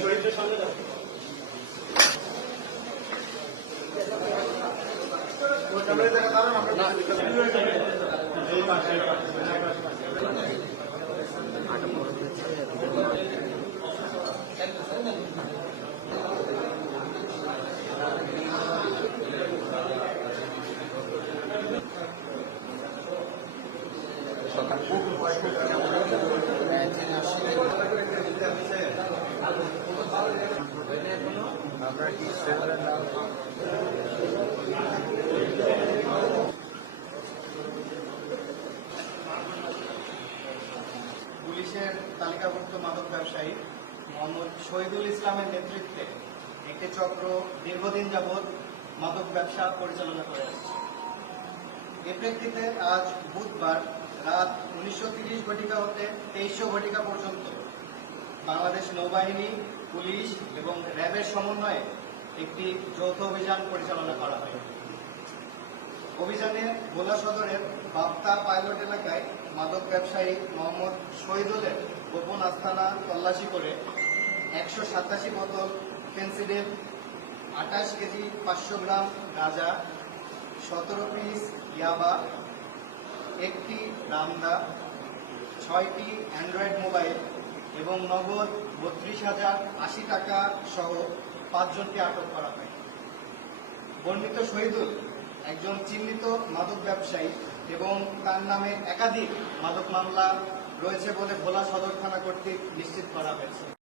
শরীরের সঙ্গে সকাল পুলিশের তালিকাভুক্ত মাদক ব্যবসায়ী মোহাম্মদ শহীদুল ইসলামের নেতৃত্বে একটি চক্র দীর্ঘদিন যাবৎ মাদক ব্যবসা পরিচালনা করে আসছে। এ প্রেক্ষিতে আজ বুধবার রাত উনিশশো তিরিশ ঘটিকা হতে তেইশশো ঘটিকা পর্যন্ত বাংলাদেশ নৌবাহিনী, পুলিশ এবং র্যাবের সমন্বয়ে একটি যৌথ অভিযান পরিচালনা করা হয়। অভিযানে ভোলা সদরের বাপ্তা পাইলট এলাকায় মাদক ব্যবসায়ী মোহাম্মদ শহীদুলের গোপন আস্তানা তল্লাশি করে একশো সাতাশি বোতল ফেন্সিডিল, আঠাশ কেজি পাঁচশো গ্রাম গাঁজা, সতেরো পিস ইয়াবা, একটি রামদা, ছয়টি অ্যান্ড্রয়েড মোবাইল এবং নগদ বত্রিশ হাজার আশি টাকা সহ পাঁচজনকে আটক করা হয়। বর্ণিত শহীদুল একজন চিহ্নিত মাদক ব্যবসায়ী এবং তার নামে একাধিক মাদক মামলা রয়েছে বলে ভোলা সদর থানা কর্তৃক নিশ্চিত করা হয়েছে।